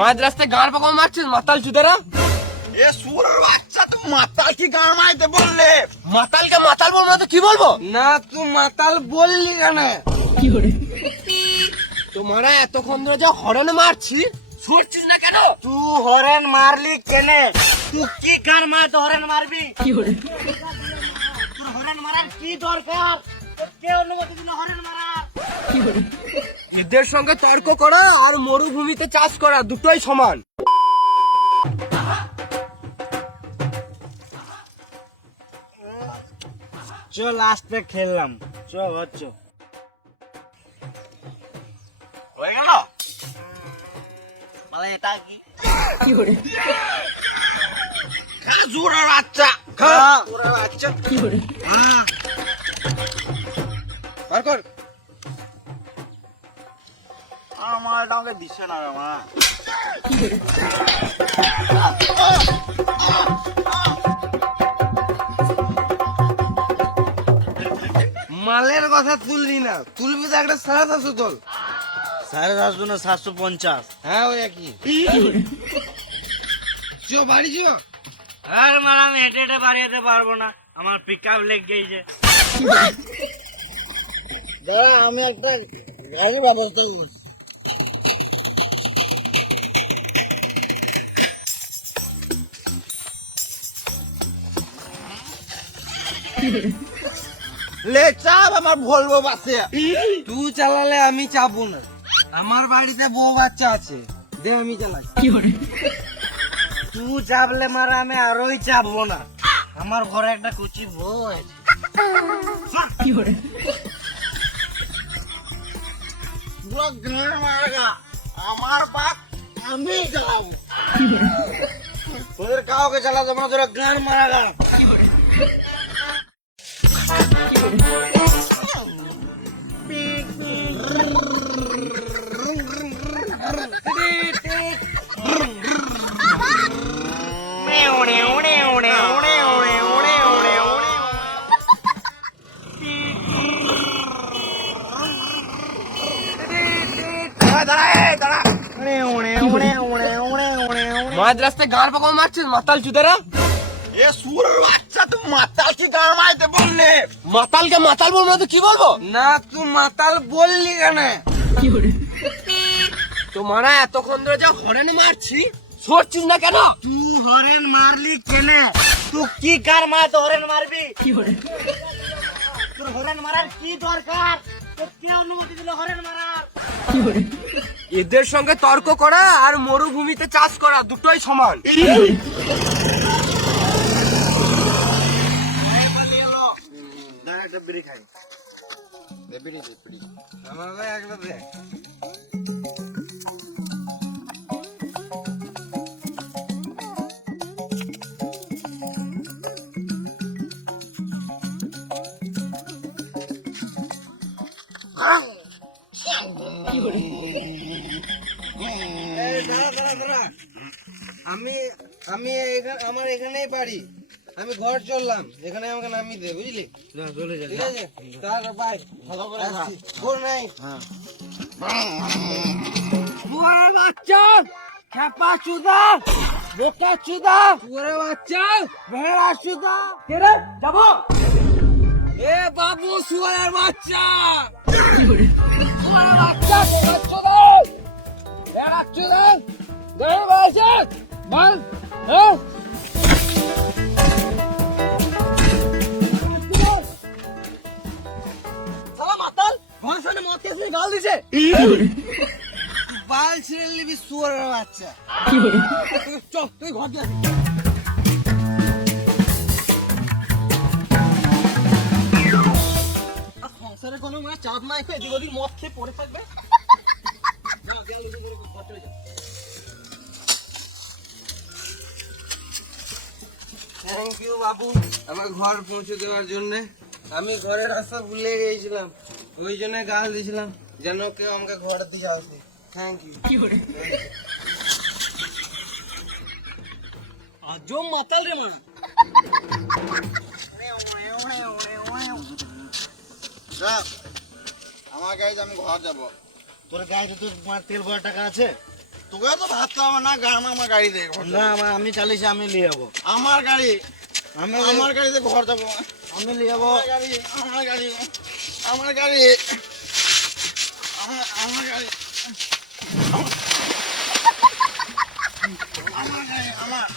মাঝ রাস্তায় গাঁড় পাকা মারছিস মাতাল চুদেরা। এ সুরের বাচ্চা, তুই মাতাল কি গান মাইতে বললে? মাতালকে মাতাল বলবো তো কি বলবো? না তুই মাতাল বললি কেন? তোমারা এতক্ষণ ধরে যা হরন মারছি সরছিস না কেন? তুই হরেন মারলি কেনে? তুই কি গান মাইতে হরেন মারবি? তোর হরেন মারার কি দরকার? কে অনুমতি দিল হরেন মারা? এদের সঙ্গে তর্ক করা আর মরুভূমিতে চাষ করা দুটোই সমান। চল লাস্টে খেললাম, চল হচ্ছে হয়ে গেল। মানে এটা কি জোরের বাচ্চা, জোরের বাচ্চা বার কর। আমার আমাকে দিচ্ছে না রে মা। মালের কথা তুললি না, তুলবি তো একটা 750 তোল। 750 না 750? হ্যাঁ ওই একই। চো বাড়ি চো। আর মারা আমি হেঁটে হেঁটে বাড়ি যেতে পারবো না, আমার পিক আপ লেগ গেছে। দাঁড়া আমি একটা গাড়ির ব্যবস্থা করছি। লে চাপ আমার ভলভো বাসে। তুই চালালে আমি চাপবো না, আমার বাড়িতে বউ বাচ্চা আছে, দে আমি চালাই। তুই চাপলে মারা আমি আরোই চাপবো না, আমার ঘরে একটা কুচি বউ আছে। পুরো গান মারা আমার বাপ, আমি চালাবো। তোদের কাউকে চালাতে না, তোরা গান মারা গা। মাঝ রাস্তায় গাঁড় পাকা মারছিস মাতাল চুদেরা। এ সুরের বাচ্চা, তুই মাতাল কি গান মাইতে বললে? মাতালকে মাতাল বলবো তো কি বলবো? না তুই মাতাল বললি কেন? তোমারা এতক্ষণ ধরে যা হরেন মারছি সরছিস না কেন? তুই হরেন মারলি কেনে? তুই কি গান মাইতে হরেন মারবি? তোর হরেন মারার কি দরকার? তোর কে অনুমতি দিল হরেন মারার? এদের সঙ্গে তর্ক করা আর মরুভূমিতে চাষ করা দুটোই সমান। একটা বিড়ি খাই। আমার ভাই একটা দে। আমি আমি আমার এখানেই বাড়ি, আমি ঘর চললাম, এখানে আমাকে নামিয়ে দে বুঝলি? চলে যা। ঠিক আছে তার ভাই ভালো করে আসছি। ভোর নাই বুয়ার বাচ্চা, খেপা চুদা, বোকা চুদা, বুয়ার বাচ্চা, ভেড়া চুদা। কে রে যাবো? এ বাবু শুয়ারের বাচ্চা, শুয়ারের বাচ্চা, বোকা চুদা, ভেড়া চুদা, ভেড়া বাচ্চা, মাল, হ্যাঁ? গাল দিছে বাল ছিঁড়ে নিবি শুয়ারের বাচ্চা। চল তুই ঘর যা। সংসারে কোনো চাপ নাই, এদিক ওদিক মদ খেয়ে পড়ে থাকবে। থ্যাংক ইউ বাবু আমার ঘর পৌঁছে দেওয়ার জন্য। আমি ঘরের রাস্তা ভুলে গিয়েছিলাম, ওই জন্য গাল দিয়েছিলাম যেন কেউ আমাকে ঘর দিয়ে আসে। Thank you. আজম মাতাল রে মান। আমার গাড়িতে আমি ঘর যাবো। তোর গাড়িতে তো তেল ভরা টাকা আছে, তোকে তো ভাবতে হবে না, আমার গাড়ি দে ঘর না যাবো। আমি চালিয়েছি, আমি নিয়ে যাবো। আমার গাড়ি, আমি আমার গাড়িতে ঘর যাবো। আমি নিয়ে যাবো। আমার গাড়ি, আমার গাড়ি, আমার গাড়ি, আমার গাড়ি, আমার গাড়ি, আমার